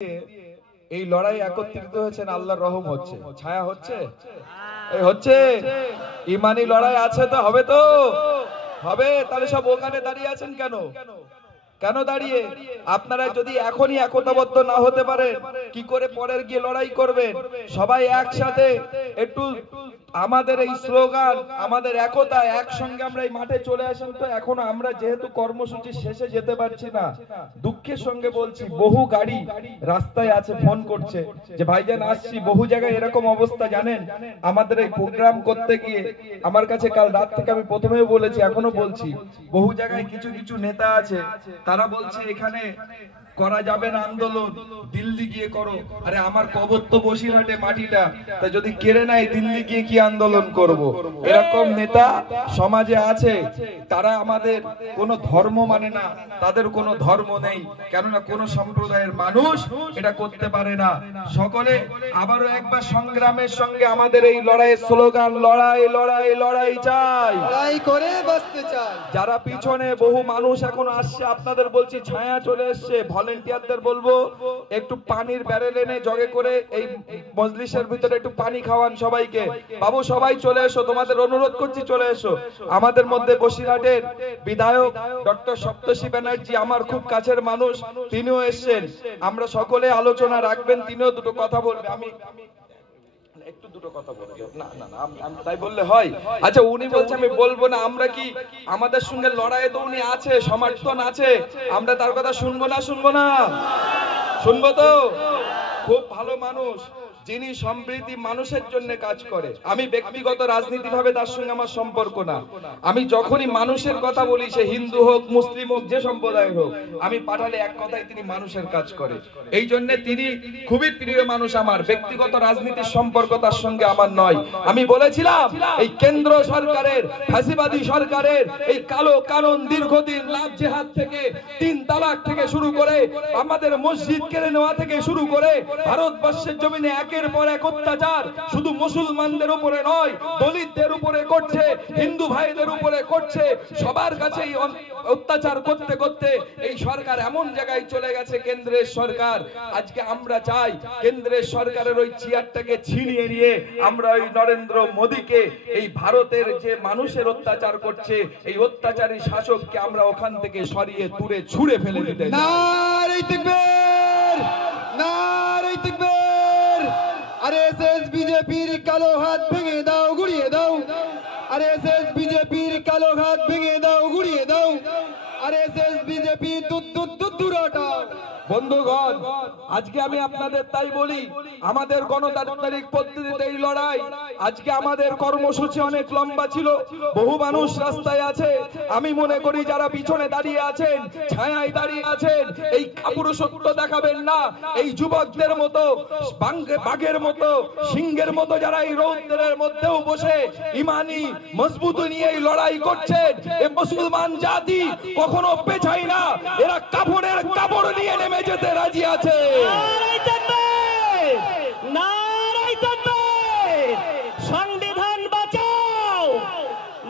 এই লড়াই একত্রিত হয়েছেন, আল্লাহর রহম হচ্ছে, ছায়া হচ্ছে, এই হচ্ছে ইমানি লড়াই আছে তো হবে, তো হবে। তাহলে সব ওখানে দাঁড়িয়ে আছেন কেন? কেন দাঁড়িয়ে? আপনারা যদি এখনই একতাবদ্ধ না হতে পারেন, কি করে পরের গিয়ে লড়াই করবেন? সবাই একসাথে একটু আমাদের এই স্লোগান, আমাদের একতা, একসঙ্গে আমরা এই মাঠে চলে আসেন। তো এখনো আমরা যেহেতু কর্মসূচি শেষে যেতে পারছি না, দুঃখের সঙ্গে বলছি, বহু গাড়ি রাস্তায় আছে, ফোন করছে যে ভাইজান আসছি। বহু জায়গায় এরকম অবস্থা, জানেন, আমাদের এই প্রোগ্রাম করতে গিয়ে আমার কাছে কাল রাত থেকে আমি প্রথমেও বলেছি, এখনো বলছি, বহু জায়গায় কিছু কিছু নেতা আছে, তারা বলছে এখানে করা যাবে না আন্দোলন, দিল্লি গিয়ে করো। আরে আমার কবর তো বসিরহাটে মাটিটা, তা যদি কেড়ে নাই দিল্লি গিয়ে কি আন্দোলন করব? এরকম নেতা সমাজে আছে, তারা আমাদের কোনো ধর্ম মানে না, তাদের কোনো ধর্ম নেই, কেননা কোন সম্প্রদায়ের মানুষ এটা করতে পারে না। সকলে আবারও একবার সংগ্রামের সঙ্গে আমাদের এই লড়াইয়ের স্লোগান, লড়াই লড়াই লড়াই চাই, লড়াই করে বাঁচতে চাই। যারা পিছনে বহু মানুষ এখন আসছে, আপনাদের বলছি ছায়া চলে এসছে, ভলেন্টিয়ারদের বলবো একটু পানির ব্যারেল এনে জগে করে এই মজলিসের ভিতরে একটু পানি খাওয়ান সবাইকে। বাবু সবাই চলে এসো, তোমাদের অনুরোধ করছি চলে এসো। আমাদের মধ্যে বসিরহাটের বিধায়ক ডক্টর সপ্তর্ষি ব্যানার্জি আমার খুব কাছের মানুষ, তিনিও এসছেন। আমরা সকলে আলোচনা রাখবেন, তিনিও দুটো কথা বলবে। আমি একটু দুটো কথা বলবো, না না না আমি তাই বললে হয়? আচ্ছা, উনি বলছে আমি বলবো না, আমরা কি আমাদের সঙ্গে লড়াইয়ে তো উনি আছে, সমর্থন আছে, আমরা তার কথা শুনবো না? শুনবো না? শুনবো তো। খুব ভালো মানুষ, যিনি সম্প্রীতি মানুষের জন্য কাজ করে। আমি ব্যক্তিগত রাজনীতি ভাবে তার সঙ্গে আমার সম্পর্ক না, আমি যখনই মানুষের কথা বলি, সে হিন্দু হোক মুসলিম হোক যে সম্প্রদায় হোক, আমি পাঠালে এক কথায় তিনি মানুষের কাজ করে। এই জন্য তিনি খুবই প্রিয় মানুষ আমার, ব্যক্তিগত রাজনীতির সম্পর্ক তার সঙ্গে আমার নয়। আমি বলেছিলাম এই কেন্দ্র সরকারের, ফ্যাসিবাদী সরকারের এই কালো কানুন, দীর্ঘদিন লাভ জেহাদ থেকে, 3 তালাক থেকে শুরু করে, আমাদের মসজিদ কেড়ে নেওয়া থেকে শুরু করে, ভারতবর্ষের জমিনে একের পর এক অত্যাচার শুধু মুসলমানদের উপরে নয়, দলিতদের উপরে করছে, হিন্দু ভাইদের উপরে করছে, সবার কাছেই অত্যাচার করতে করতে এই সরকার এমন জায়গায় চলে গেছে, কেন্দ্রের সরকার। আজকে আমরা চাই কেন্দ্রের সরকারের ওই চেয়ারটাকে ছিনিয়ে নিয়ে আমরা ওই নরেন্দ্র মোদীকে, এই ভারতের যে মানুষের অত্যাচার করছে, এই অত্যাচারী শাসককে আমরা ওখান থেকে সরিয়ে দূরে ছুঁড়ে ফেলে দিতে চাই। নারে তাকবীর, নারে তাকবীর। আরএসএস বিজেপির কালো হাত ভেঙে দাও, গুড়িয়ে দাও। আরএসএস বিজেপির কালো হাত ভেঙে দাও, গুড়িয়ে দাও। আরএসএস বিজেপি দুরাটা। বন্ধুগণ, আজকে আমি আপনাদের তাই বলি, আমাদের গণতান্ত্রিক পদ্ধতিতে এই লড়াই, আজকে আমাদের কর্মসূচি অনেক লম্বা ছিল, বহু মানুষ রাস্তায় আছে। আমি মনে করি যারা পিছনে দাঁড়িয়ে আছেন, ছায়ায় দাঁড়িয়ে আছেন, এই কাপুরুষত্ব দেখাবেন না। এই যুবকদের মতো, বাঘের মতো, সিংহের মতো যারা এই রৌদ্রের মধ্যেও বসে ইমানি মজবুত নিয়ে এই লড়াই করছেন, এই মুসলমান জাতি কখনো পেছায় না, এরা কাপড়ের কাপড় নিয়ে নেমে যেতে রাজি আছে। সংবিধান বাঁচাও,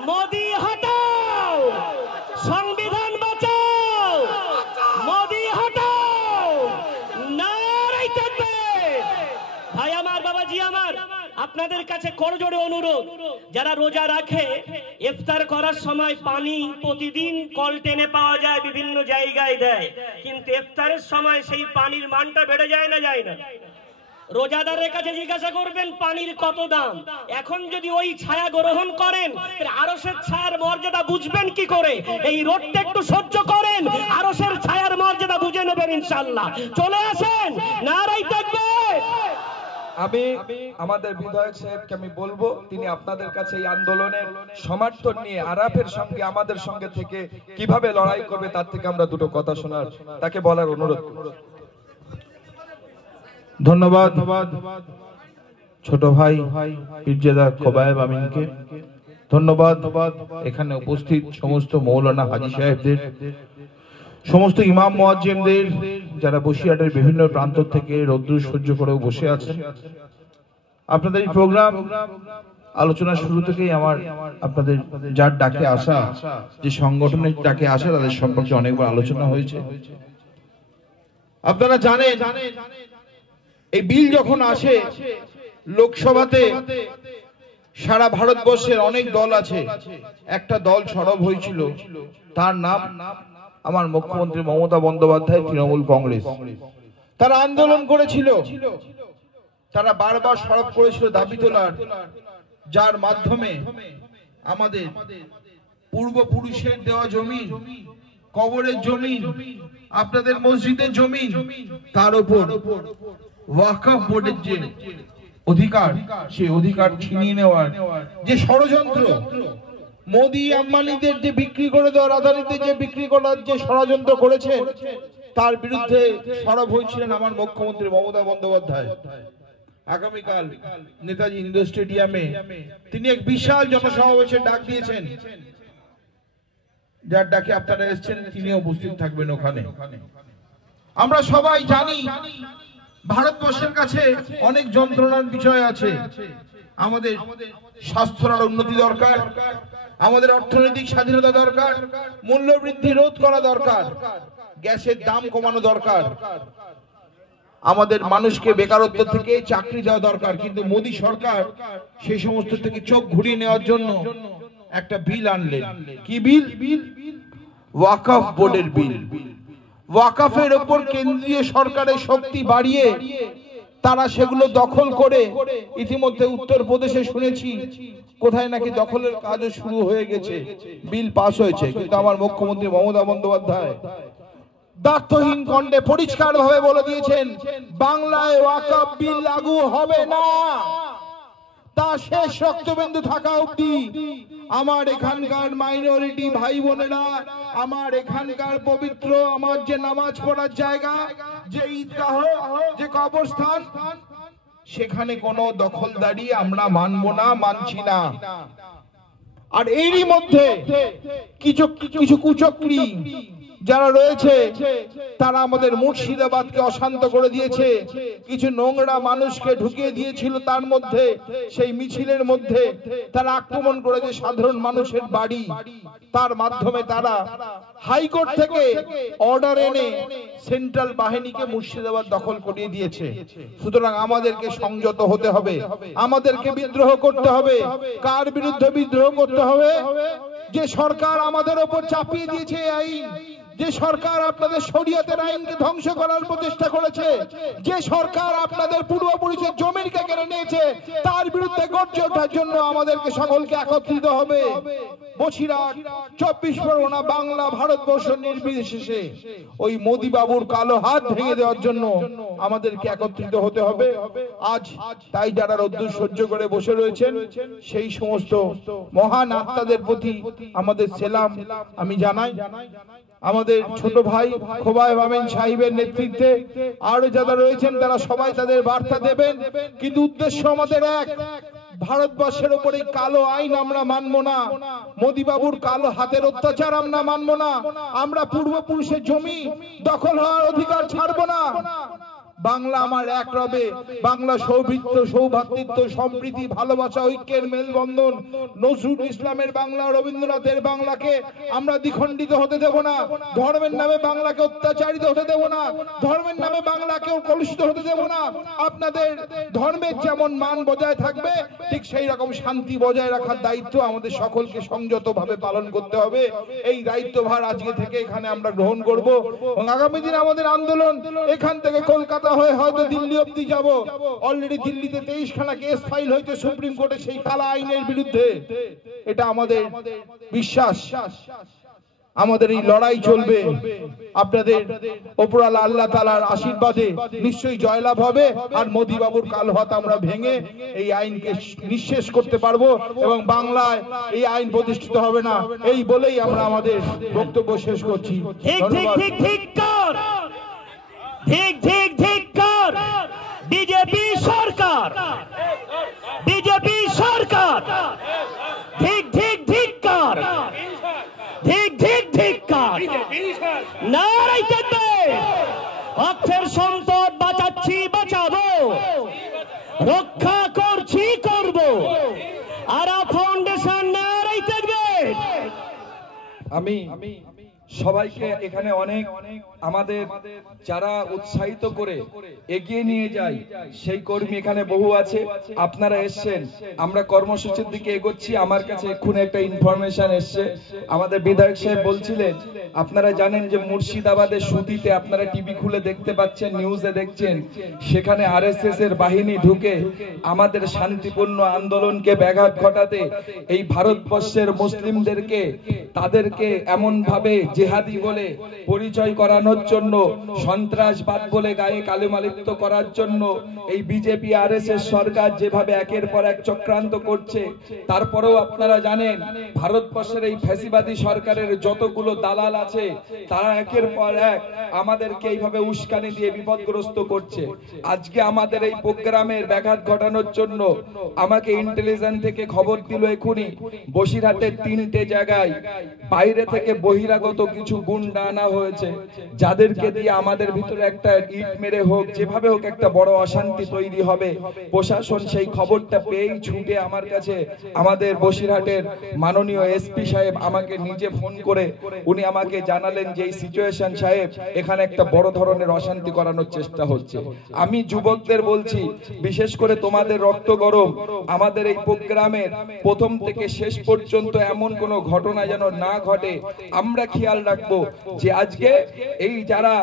মোদি হটাও, সংবিধান বাঁচাও, মোদি হটাও, নারাই তাকবীর। ভাই আমার, বাবাজি আমার, আপনাদের কাছে করজোড়ে অনুরোধ, যারা রোজা রাখে, ইফতার করার সময় পানি প্রতিদিন কল টেনে পাওয়া যায়, বিভিন্ন জায়গায় দেয়, কিন্তু ইফতারের সময় সেই পানির মানটা বেড়ে যায় না, যায় না? রোজাদারের কাছে জিজ্ঞাসা করবেন পানির কত দাম। এখন যদি ওই ছায়া গ্রহণ করেন, আরশের ছায়ার মর্যাদা বুঝবেন কি করে? এই রোদটা একটু সহ্য করেন, আরশের ছায়ার মর্যাদা বুঝে নেবেন ইনশাআল্লাহ। চলে আসেন, নারাই তাকবীর। আমি আমাদের বিধায়ক সাহেবকে আমি বলবো, তিনি আপনাদের কাছে এই আন্দোলনের সমর্থন নিয়ে আরাফের সঙ্গে আমাদের সঙ্গে থেকে কিভাবে লড়াই করবে, তার থেকে আমরা দুটো কথা শোনার, তাকে বলার অনুরোধ করব। ধন্যবাদ ছোট ভাই পীরজাদা খোবায়েব আমিনকে, ধন্যবাদ এখানে উপস্থিত সমস্ত মৌলানা হাজী সাহেবদের, সমস্ত ইমাম মুয়াজ্জিমদের, যারা বসিরহাটের বিভিন্ন প্রান্ত থেকে রৌদ্র সহ্য করেও বসে আছেন। আপনাদের এই প্রোগ্রাম আলোচনা শুরু থেকেই আমার আপনাদের যার ডাকে আসা, যে সংগঠনের ডাকে আসা, তাদের সম্পর্কে অনেকবার আলোচনা হয়েছে। আপনারা জানেন এই বিল যখন আসে লোকসভাতে সারা ভারতবর্ষের অনেক দল আছে, একটা দল সরব হয়েছিল, তার নাম আমার মুখ্যমন্ত্রী মমতা বন্দ্যোপাধ্যায়, তৃণমূল কংগ্রেস। তারা আন্দোলন করেছিল, তারা বারবার সরব করেছিল দাবি তোলার, যার মাধ্যমে আমাদের পূর্বপুরুষের দেওয়া জমি, কবরের জমি, আপনাদের মসজিদের জমি, তার উপর ওয়াকফ বোর্ডের যে অধিকার, সেই অধিকার ছিনিয়ে নেওয়ার যে ষড়যন্ত্র, মোদি আম্বানিদের যে বিক্রি করে দেওয়ার, আদানিদের যে বিক্রি করার যে ষড়যন্ত্র করেছে, তার বিরুদ্ধে সরব হয়েছিলেন আমার মুখ্যমন্ত্রী মমতা বন্দ্যোপাধ্যায়। আগামীকাল নেতাজি ইন্ডোর স্টেডিয়ামে তিনি এক বিশাল জনসমাবেশের ডাক দিয়েছেন, যার ডাকে আপনারা এসেছেন, তিনি উপস্থিত থাকবেন ওখানে। আমরা সবাই জানি ভারতবর্ষের কাছে অনেক যন্ত্রণার বিষয় আছে। আমাদের স্বাস্থ্যের উন্নতি দরকার, আমাদের অর্থনৈতিক স্বাধীনতা দরকার, মূল্য বৃদ্ধি রোধ করা দরকার, গ্যাসের দাম কমানো দরকার, আমাদের মানুষকে বেকারত্ব থেকে চাকরি দেওয়া দরকার। কিন্তু মোদী সরকার সেই সমস্ত থেকে চোখ ঘুরিয়ে নেওয়ার জন্য একটা বিল আনলেন। কি বিল? ওয়াকফ বোর্ডের বিল। ওয়াকফের উপর কেন্দ্রীয় সরকারের শক্তি বাড়িয়ে তারা সেগুলো দখল করে, ইতিমধ্যে উত্তরপ্রদেশে শুনেছি কোথায় নাকি দখলের কাজও শুরু হয়ে গেছে, বিল পাস হয়েছে। কিন্তু আমার মুখ্যমন্ত্রী মমতা বন্দ্যোপাধ্যায় দার্থহীন কণ্ঠে পরিষ্কার ভাবে বলে দিয়েছেন, বাংলায় ওয়াকফ বিল লাগু হবে না। তা শেষ রক্তবিন্দু থাকা অবধি আমার এখানকার মাইনরিটি ভাই বোনেরা, আমার এখানকার পবিত্র আমার যে নামাজ পড়ার জায়গা, যে ঈদগাহ, যে কবরস্থান, সেখানে কোনো দখলদারি আমরা মানব না, মানছি না। আর এরই মধ্যে কিছু কুচক্রী যারা রয়েছে, তারা আমাদের মুর্শিদাবাদকে অশান্ত করে দিয়েছে, কিছু নোংরা মানুষকে ঢুকিয়ে দিয়েছিল তার মধ্যে, সেই মিছিলের মধ্যে তারা আক্রমণ করেছে সাধারণ মানুষের বাড়ি। তার মাধ্যমে তারা হাইকোর্ট থেকে অর্ডার এনে সেন্ট্রাল বাহিনীকে মুর্শিদাবাদ দখল করিয়ে দিয়েছে। সুতরাং আমাদেরকে সংযত হতে হবে, আমাদেরকে বিদ্রোহ করতে হবে। কার বিরুদ্ধে বিদ্রোহ করতে হবে? যে সরকার আমাদের উপর চাপিয়ে দিয়েছে এই আইন, যে সরকার আপনাদের শরীয়তের আইনকে ধ্বংস করার প্রচেষ্টা করেছে, যে সরকার আপনাদের পূর্বপুরুষের জমিকে কেড়ে নিয়েছে, তার বিরুদ্ধে গর্জে ওঠার জন্য আমাদেরকে সকলকে একত্রিত হবে। বসিরহাট, 24 পরগনা, বাংলা, ভারতবর্ষ নির্বিশেষে ওই মোদি বাবুর কালো হাত ভেঙে দেওয়ার জন্য আমাদেরকে একত্রিত হতে হবে আজ। তাই যারা রোদ্দুর সহ্য করে বসে রয়েছেন, সেই সমস্ত মহান আত্মাদের প্রতি আমাদের সেলাম আমি জানাই। আমাদের ছোট ভাই খোবায়েব আমিন সাহেবের নেতৃত্বে আরো যারা রয়েছেন, তারা সবাই তাদের বার্তা দেবেন। কিন্তু উদ্দেশ্য আমাদের এক, ভারতবর্ষের উপরে কালো আইন আমরা মানব না, মোদি বাবুর কালো হাতের অত্যাচার আমরা মানব না, আমরা পূর্বপুরুষের জমি দখল হওয়ার অধিকার ছাড়বো না। বাংলা আমার এক রবে, বাংলা সৌভ্রাতৃত্ব, সম্প্রীতি, ভালোবাসা, ঐক্যের মেলবন্ধন। নজরুল ইসলামের বাংলা, রবীন্দ্রনাথের বাংলাকে আমরা দ্বিখণ্ডিত হতে দেব না। ধর্মের নামে বাংলাকে অত্যাচারিত হতে দেব না, ধর্মের নামে বাংলাকেও কলুষিত হতে দেব না। আপনাদের ধর্মের যেমন মান বজায় থাকবে, ঠিক সেই রকম শান্তি বজায় রাখার দায়িত্ব আমাদের সকলকে সংযতভাবে পালন করতে হবে। এই দায়িত্বভার আজকে থেকে এখানে আমরা গ্রহণ করব এবং আগামী দিনে আমাদের আন্দোলন এখান থেকে কলকাতা হয়ে হয়তো দিল্লি অবধি যাব। অলরেডি দিল্লিতে 23 খানা কেস ফাইল হয়েছে সুপ্রিম কোর্টে সেই কালা আইনের বিরুদ্ধে। এটা আমাদের বিশ্বাস, আমাদের এই লড়াই চলবে। আপনাদের উপরওয়ালা আল্লাহ তাআলার আশীর্বাদে নিশ্চয়ই জয়লাভ হবে। আর মোদি বাবুর কালো হাত আমরা ভেঙে এই আইনকে নিঃশেষ করতে পারবো এবং বাংলায় এই আইন প্রতিষ্ঠিত হবে না। এই বলেই আমরা আমাদের বক্তব্য শেষ করছি। বিজেপি সরকার, বিজেপি সরকার, ঠিক ঠিক ধিক্কার, ঠিক ঠিক ধিক্কার। নারায়ে তাকবীর। অক্ষের সম্পদ বাঁচাচ্ছি, বাঁচাবো, রক্ষা করছি, করব। আরা ফাউন্ডেশন। নারায়ে তাকবীর। আমি সবাইকে এখানে অনেক আমাদের যারা উৎসাহিত করে এগিয়ে নিয়ে যায় সেই কর্মী এখানে বহু আছে। আপনারা এসছেন, আমরা কর্মসূচির দিকে এগোচ্ছি। আমার কাছে এক্ষুনি একটা ইনফরমেশন এসছে, আমাদের বিধায়ক সাহেব বলছিলেন, আপনারা জানেন যে মুর্শিদাবাদের সুতিতে আপনারা টিভি খুলে দেখতে পাচ্ছেন, নিউজে দেখছেন, সেখানে আরএসএস এর বাহিনী ঢুকে আমাদের শান্তিপূর্ণ আন্দোলনকে ব্যাঘাত ঘটাতে এই ভারতবর্ষের মুসলিমদেরকে তাদেরকে এমন ভাবে জিহাদি বলে পরিচয় করানোর জন্য, সন্ত্রাসবাদ বলে গায়ে কালেমা লিপ্ত করার জন্য এই বিজেপি আরএসএস সরকার যেভাবে একের পর এক চক্রান্ত করছে, তারপরেও আপনারা জানেন ভারতবর্ষের এই ফ্যাসিবাদী সরকারের যতগুলো দালাল আছে তারা একের পর এক আমাদেরকে এইভাবে উস্কানি দিয়ে বিপদগ্রস্ত করছে। আজকে আমাদের এই প্রোগ্রামের ব্যাঘাত ঘটানোর জন্য আমাকে ইন্টেলিজেন্স থেকে খবর দিল এখুনি বসিরহাটের 3টে জায়গায় বাইরে থেকে বহিরাগত কিছু গুন্ডা আনা হয়েছে, যাদেরকে দিয়ে আমাদের ভিতরে একটা ইট মেরে হোক, যেভাবে হোক একটা বড় অশান্তি তৈরি হবে। প্রশাসন সেই খবরটা পেয়েই ছুটে আমার কাছে, আমাদের বসিরহাটের মাননীয় এসপি সাহেব আমাকে নিজে ফোন করে উনি আমাকে জানালেন যে এই সিচুয়েশন সাহেব, এখানে একটা বড় ধরনের অশান্তি করানোর চেষ্টা হচ্ছে। আমি যুবকদের বলছি, বিশেষ করে তোমাদের রক্ত গরম, আমাদের এই প্রোগ্রামের প্রথম থেকে শেষ পর্যন্ত এমন কোনো ঘটনা যেন না ঘটে, আমরা খেয়াল রাখবো যে আজকে এই যারা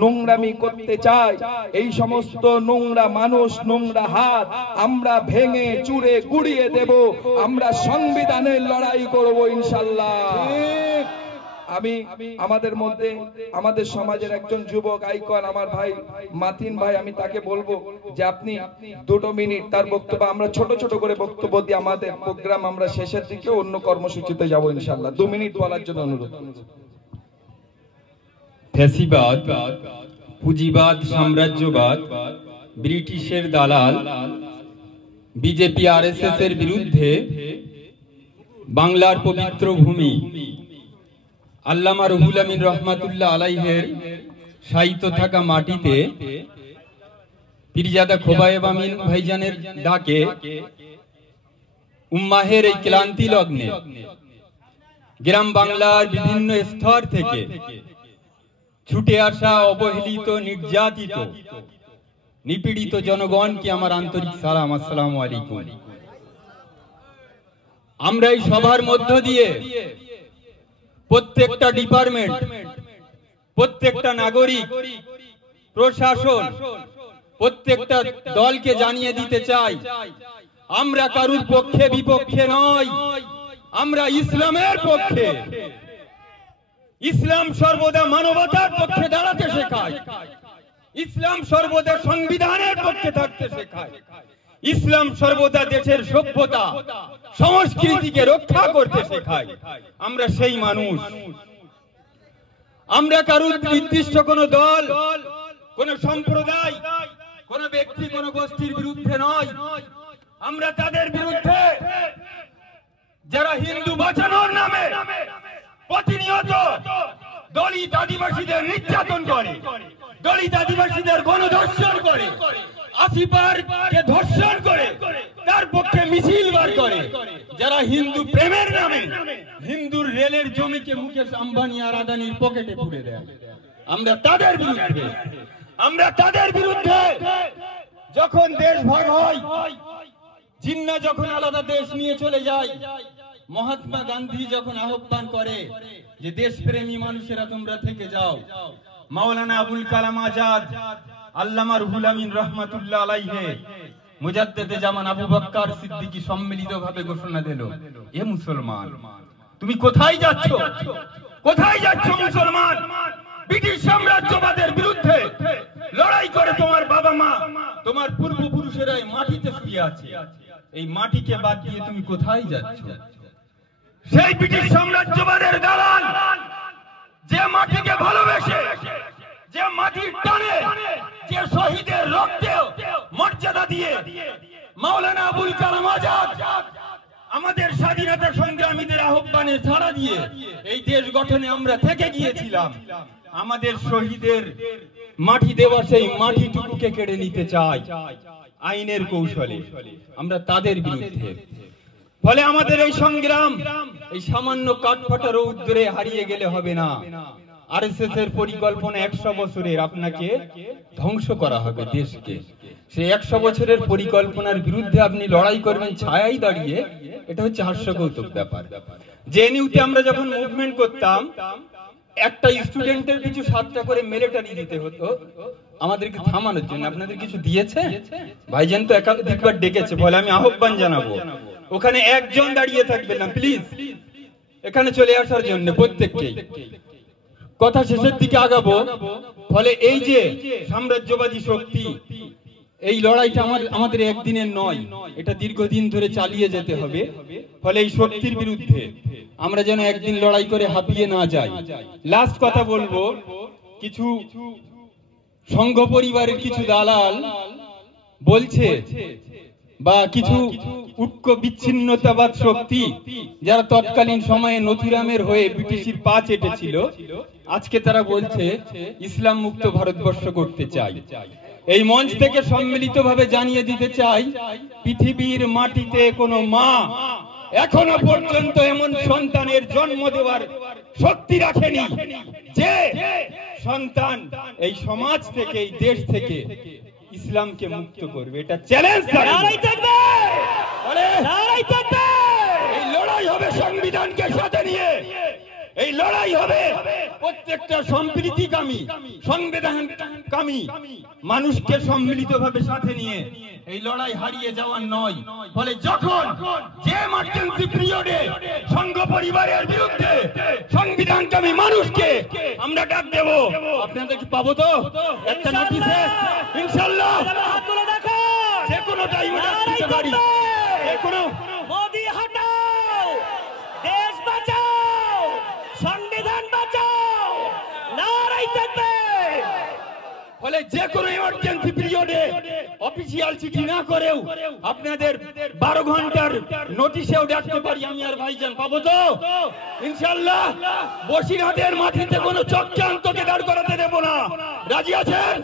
নোংরামি করতে চায়, এই সমস্ত নোংরা মানুষ, নোংরা হাত আমরা ভেঙে চুরে গুড়িয়ে দেব। আমরা সংবিধানের লড়াই করব ইনশাআল্লাহ। আমি আমাদের মধ্যে আমাদের সমাজের একজন যুবক আইকন আমার ভাই মাতিন ভাই, আমি তাকে বলবো যে আপনি 2 মিনিট তার বক্তব্য, আমরা ছোট ছোট করে বক্তব্য দিয়ে আমাদের প্রোগ্রাম আমরা শেষের দিকে অন্য কর্মসূচিতে যাব ইনশাআল্লাহ। 2 মিনিট বলার জন্য অনুরোধ। ফ্যাসিবাদ, পুঁজিবাদ, সাম্রাজ্যবাদ, ব্রিটিশের দালাল বিজেপি আরএসএস এর বিরুদ্ধে বাংলার পবিত্র ভূমি আল্লামা রুহুল আমিন রহমাতুল্লাহ আলাইহের সাহিত্য থাকা মাটিতে পীরজাদা খোবায়েব আমিন ভাইজানের ডাকে উম্মাহের এই ক্লান্তি লগ্নে গ্রাম বাংলার বিভিন্ন স্তর থেকে ছুটে আসা অবহেলিত, নির্যাতিত, নিপীড়িত জনগণকে আমার আন্তরিক সালাম, আসসালামু আলাইকুম। আমরা এই সভার মধ্য দিয়ে প্রত্যেকটা ডিপার্টমেন্ট, প্রত্যেকটা নাগরিক, প্রশাসন, প্রত্যেকটা দলকে জানিয়ে দিতে চাই, আমরা কারুর পক্ষে বিপক্ষে নয়, আমরা ইসলামের পক্ষে। ইসলাম সর্বদা মানবতার পক্ষে দাঁড়াতে শেখায়, ইসলাম সর্বদা সংবিধানের পক্ষে থাকতে শেখায়, ইসলাম সর্বদা দেশের সভ্যতা সংস্কৃতিকে রক্ষা করতে শেখায়। আমরা সেই মানুষ, আমরা কারুর নির্দিষ্ট কোন দল, কোন সম্প্রদায়, কোন ব্যক্তি, কোন গোষ্ঠীর বিরুদ্ধে নয়। আমরা তাদের বিরুদ্ধে যারা হিন্দু বাঁচানোর নামে প্রতিনিয়ত দলিত আদিবাসীদের নির্যাতন করে, দলিত আদিবাসীদের গণধর্ষণ করে, আসিপারকে ধর্ষণ করে, তার পক্ষে মিছিল বার করে, যারা হিন্দু প্রেমের নামে হিন্দুর রেলের জমিকে মুকেশ আম্বানি আর আদানির পকেটে পুরে দেয়, আমরা তাদের বিরুদ্ধে। আমরা তাদের বিরুদ্ধে যখন দেশ ভাগ হয়, জিন্না যখন আলাদা দেশ নিয়ে চলে যায়, মহাত্মা গান্ধী যখন আহ্বান করে যে দেশপ্রেমী মানুষেরা তোমরা থেকে যাও, মাওলানা আবুল কালাম আজাদ, আল্লামা রুহুল আমিন রহমাতুল্লাহ আলাইহি, মুজাদ্দেদে জামান আবু বকর সিদ্দিকী সম্মিলিতভাবে ঘোষণা দিল, এ মুসলমান তুমি কোথায় যাচ্ছ? কোথায় যাচ্ছ মুসলমান? ব্রিটিশ সাম্রাজ্যবাদের বিরুদ্ধে লড়াই করে তোমার বাবা মা, তোমার পূর্বপুরুষেরা মাটিতে শুয়ে আছে, এই মাটিকে বাদ দিয়ে তুমি কোথায় যাচ্ছ? সেই ব্রিটিশ সাম্রাজ্যবাদের দালাল যে মাটিকে ভালোবেসে, যে মাটির টানে, যে শহীদের রক্তে মর্যাদা দিয়ে মাওলানা আবুল কালাম আজাদ আমাদের স্বাধীনতা সংগ্রামীদের আহ্বানে সাড়া দিয়ে এই দেশ গঠনে আমরা থেকে গিয়েছিলাম, আমাদের শহীদের মাটি দেওয়া সেই মাটিটুকুকে কেড়ে নিতে চাই আইনের কৌশলে। আমরা তাদের বিরুদ্ধে। ফলে আমাদের এই সংগ্রাম এই সামান্য কাঠফাটা রৌদ্রে হারিয়ে গেলে হবে না। আরএসএস এর পরিকল্পনা 100 বছরের আপনাকে ধ্বংস করা হবে দেশকে। সেই 100 বছরের পরিকল্পনার বিরুদ্ধে আপনি লড়াই করবেন ছায়ায় দাঁড়িয়ে, এটা হচ্ছে হাস্যকৌতুক ব্যাপার। জেএনইউতে আমরা যখন মুভমেন্ট করতাম, একটা স্টুডেন্টের পিছু 7টা করে মিলিটারি দিতে হতো আমাদেরকে থামানোর জন্য। আপনাদের কিছু দিয়েছে? ভাইজান তো একাধিকবার ডেকেছে, বলে আমি আহ্বান জানাবো, ওখানে একজন দাঁড়িয়ে থাকবে না প্লিজ, এখানে চলে আসার জন্য প্রত্যেককেই। কথা শেষের দিকে আগাবো। ফলে এই যে সাম্রাজ্যবাদী শক্তি, এই লড়াইটা আমাদের একদিনের নয়, এটা দীর্ঘদিন ধরে চালিয়ে যেতে হবে। ফলে এই শক্তির বিরুদ্ধে আমরা যেন একদিন লড়াই করে হাঁপিয়ে না যাই। লাস্ট কথা বলবো, কিছু সংঘ পরিবারের কিছু দালাল বলছে, বা কিছু উৎক বিচ্ছিন্নতাবাদ শক্তি যারা তৎকালীন সময়ে নথুরামের হয়ে ব্রিটিশের পা চেটেছিল, আজকে তারা বলছে ইসলাম মুক্ত ভারতবর্ষ করতে চাই। এই মঞ্চ থেকে সম্মিলিতভাবে জানিয়ে দিতে চাই, পৃথিবীর মাটিতে কোনো মা এখনো পর্যন্ত এমন সন্তানের জন্ম দেওয়ার শক্তি রাখেনি যে সন্তান এই সমাজ থেকে, এই দেশ থেকে ইসলামকে মুক্ত করবে। এটা চ্যালেঞ্জ। এই লড়াই হবে সংবিধানকে সাথে নিয়ে, এই লড়াই হবে প্রত্যেকটা সম্প্রীতিকামী, সংবিধানকামী মানুষকে সম্মিলিতভাবে সাথে নিয়ে। এই লড়াই হারিয়ে যাওয়ার নয়। ফলে যখন যে এমার্জেন্সি পিরিয়ডে সংঘ পরিবারের বিরুদ্ধে সংবিধানকামী মানুষকে আমরা ডাক দেব, আপনাদেরকে পাবো তো একটা নোটিশে ইনশাআল্লাহ, যে কোনো টাইমে ডাক দিতে পারি। যে কোনো মোদি হটাও, দেশ বাঁচাও, সংবিধান বাঁচাও, নারাই তাকবীর। ফলে যে কোনো ইমার্জেন্সি পিরিয়ডে অফিসিয়াল চিঠি না করেও আপনাদের 12 ঘন্টার নোটিশেও ডাকতে পারি আমি আর ভাইজান, পাবো তো ইনশাআল্লাহ। বসিরহাটের মাটিতে কোনো চক্রান্তকে দাঁড় করাতে দেব না, রাজি আছেন?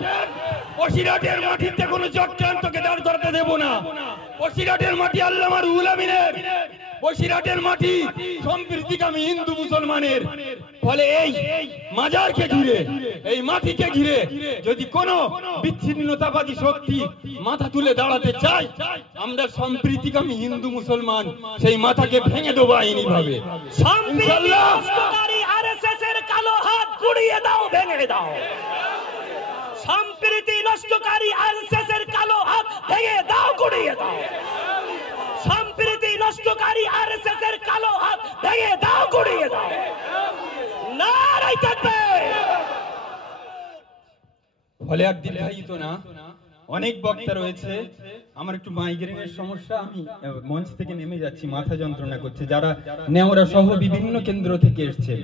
বসিরহাটের মাটিতে কোনো চক্রান্তকে দাঁড় করাতে দেব না। বসিরহাটের মাটি আল্লামা রুহুল আমিনের, বসিরহাটের মাটি সম্প্রীতিকামী হিন্দু মুসলমানের। ফলে এই মাজারকে ঘিরে, এই মাটিকে ঘিরে যদি কোনো বিচ্ছিন্নতাবাদী শক্তি মাথা তুলে দাঁড়াতে চায়, আমরা সম্প্রীতিকামী হিন্দু মুসলমান সেই মাথাকে ভেঙে দেবো আইনি ভাবে। আরএসএস এর কালো হাত গুড়িয়ে দাও, ভেঙে দাও। সম্প্রীতি নষ্টকারী আরএসএস এর কালো হাত ভেঙে দাও, গুড়িয়ে দাও। সম্প্রীতি নষ্টকারী আরএসএস এর কালো হাত ভেঙে দাও, গুড়িয়ে দাও। নারাই তাকবীর। ফলে আর দীর্ঘায়িত না, অনেক বক্তা রয়েছে। আমার একটু মাইগ্রেনের সমস্যা, আমি মঞ্চ থেকে নেমে যাচ্ছি, মাথা যন্ত্রণা করছে। যারা নেওরা সহ বিভিন্ন কেন্দ্র থেকে এসেছে,